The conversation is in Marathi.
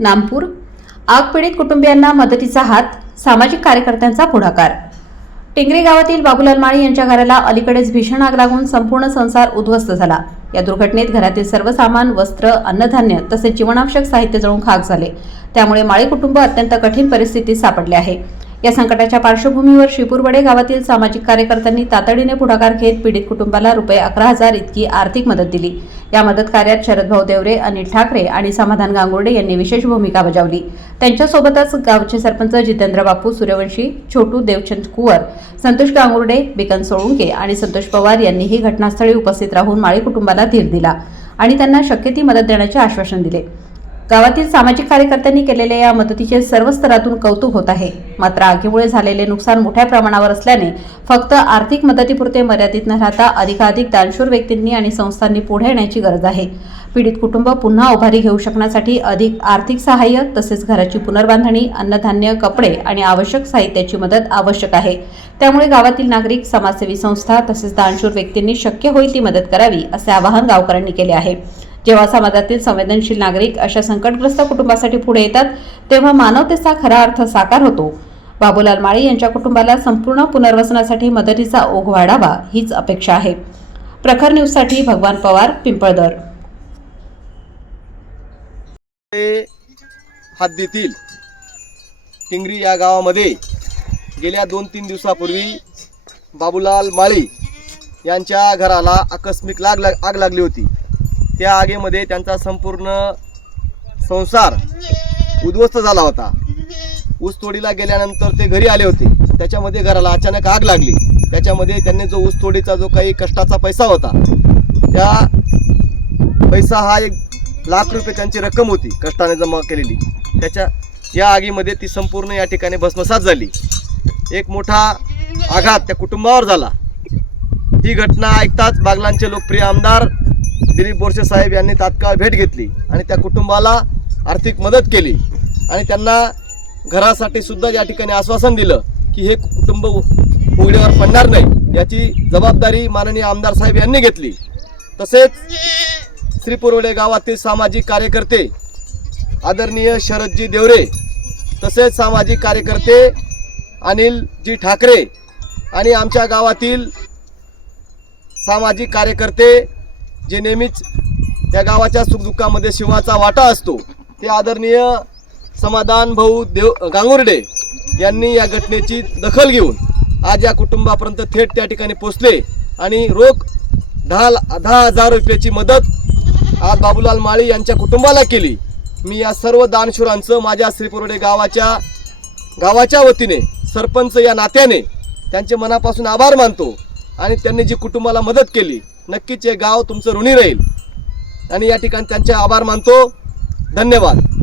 नामपूर आग पीडित कुटुंबियांना मदतीचा हात सामाजिक कार्यकर्त्यांचा पुढाकार. टिंगरी गावातील बाबूलाल माळी यांच्या घराला अलीकडेच भीषण आग लागून संपूर्ण संसार उद्ध्वस्त झाला. या दुर्घटनेत घरातील सर्व सामान वस्त्र अन्नधान्य तसेच जीवनावश्यक साहित्य जळून खाक झाले. त्यामुळे माळी कुटुंब अत्यंत कठीण परिस्थितीत सापडले आहे. या संकटाच्या पार्श्वभूमीवर शिपूरवडे गावातील सामाजिक कार्यकर्त्यांनी तातडीने पुढाकार घेत पीडित कुटुंबाला रुपये अकरा हजार इतकी आर्थिक मदत दिली. या मदत कार्यात शरदभाऊ देवरे अनिल ठाकरे आणि समाधान गांगुर्डे यांनी विशेष भूमिका बजावली. त्यांच्यासोबतच गावचे सरपंच जितेंद्र बापू सूर्यवंशी छोटू देवचंद कुवर संतोष गांगुर्डे बिकन सोळुंके आणि संतोष पवार यांनीही घटनास्थळी उपस्थित राहून माळी कुटुंबाला धीर दिला आणि त्यांना शक्य ती मदत देण्याचे आश्वासन दिले. गावातील सामाजिक कार्यकर्त्यांनी केलेल्या या मदतीचे सर्व स्तरातून कौतुक होत आहे. मात्र आगीमुळे झालेले नुकसान मोठ्या प्रमाणावर असल्याने फक्त आर्थिक मदतीपुरते मर्यादित न राहता अधिकाधिक दानशूर व्यक्तींनी आणि संस्थांनी पुढे येण्याची गरज आहे. पीडित कुटुंब पुन्हा उभारी घेऊ शकण्यासाठी अधिक आर्थिक सहाय्य तसेच घराची पुनर्बांधणी अन्नधान्य कपडे आणि आवश्यक साहित्याची मदत आवश्यक आहे. त्यामुळे गावातील नागरिक समाजसेवी संस्था तसेच दानशूर व्यक्तींनी शक्य होईल ती मदत करावी असे आवाहन गावकऱ्यांनी केले आहे. जेव्हा समाजातील संवेदनशील नागरिक अशा संकटग्रस्त कुटुंबासाठी पुढे येतात तेव्हा मानवतेचा खरा अर्थ साकार होतो. बाबूलाल माळी यांच्या कुटुंबाला संपूर्ण पुनर्वसनासाठी मदतीचा ओघ वाढावा हीच अपेक्षा आहे. प्रखर न्यूजसाठी भगवान पवार पिंपळदर. ते हद्दीतील टिंगरी या गावामध्ये गेल्या दोन तीन दिवसापूर्वी बाबूलाल माळी यांच्या घराला आकस्मिक लाग लाग आग लागली होती. त्या आगीमध्ये त्यांचा संपूर्ण संसार उद्ध्वस्त झाला होता. ऊसतोडीला गेल्यानंतर ते घरी आले होते. त्याच्यामध्ये घराला अचानक आग लागली. त्याच्यामध्ये त्यांनी जो ऊसतोडीचा जो काही कष्टाचा पैसा होता त्या पैसा हा एक लाख रुपये त्यांची रक्कम होती कष्टाने जमा केलेली. त्याच्या या आगीमध्ये ती संपूर्ण या ठिकाणी भस्मसात झाली. एक मोठा आघात त्या कुटुंबावर झाला. ही घटना ऐकताच बागलांचे लोकप्रिय आमदार दिलीप बोरसे साहेब यांनी तात्काळ भेट घेतली आणि त्या कुटुंबाला आर्थिक मदत केली. आणि त्यांना घरासाठी सुद्धा या ठिकाणी आश्वासन दिलं की हे कुटुंब उघड्यावर पडणार नाही याची जबाबदारी माननीय आमदार साहेब यांनी घेतली. तसेच श्रीपुरवडे गावातील सामाजिक कार्यकर्ते आदरणीय शरदजी देवरे तसेच सामाजिक कार्यकर्ते अनिलजी ठाकरे आणि आमच्या गावातील सामाजिक कार्यकर्ते जे नेहमीच त्या गावाच्या सुखदुःखामध्ये शिवाचा वाटा असतो ते आदरणीय समाधान भाऊ देव गांगुर्डे यांनी या घटनेची दखल घेऊन आज या कुटुंबापर्यंत थेट त्या ठिकाणी पोचले आणि रोख दहा दहा हजार रुपयाची मदत आज बाबूलाल माळी यांच्या कुटुंबाला केली. मी या सर्व दानशुरांचं माझ्या श्रीपुरडे गावाच्या गावाच्या वतीने सरपंच या नात्याने त्यांचे मनापासून आभार मानतो आणि त्यांनी जी कुटुंबाला मदत केली नक्कीच हे गाव तुमचं ऋणी राहील. आणि या ठिकाणी त्यांचे आभार मानतो. धन्यवाद.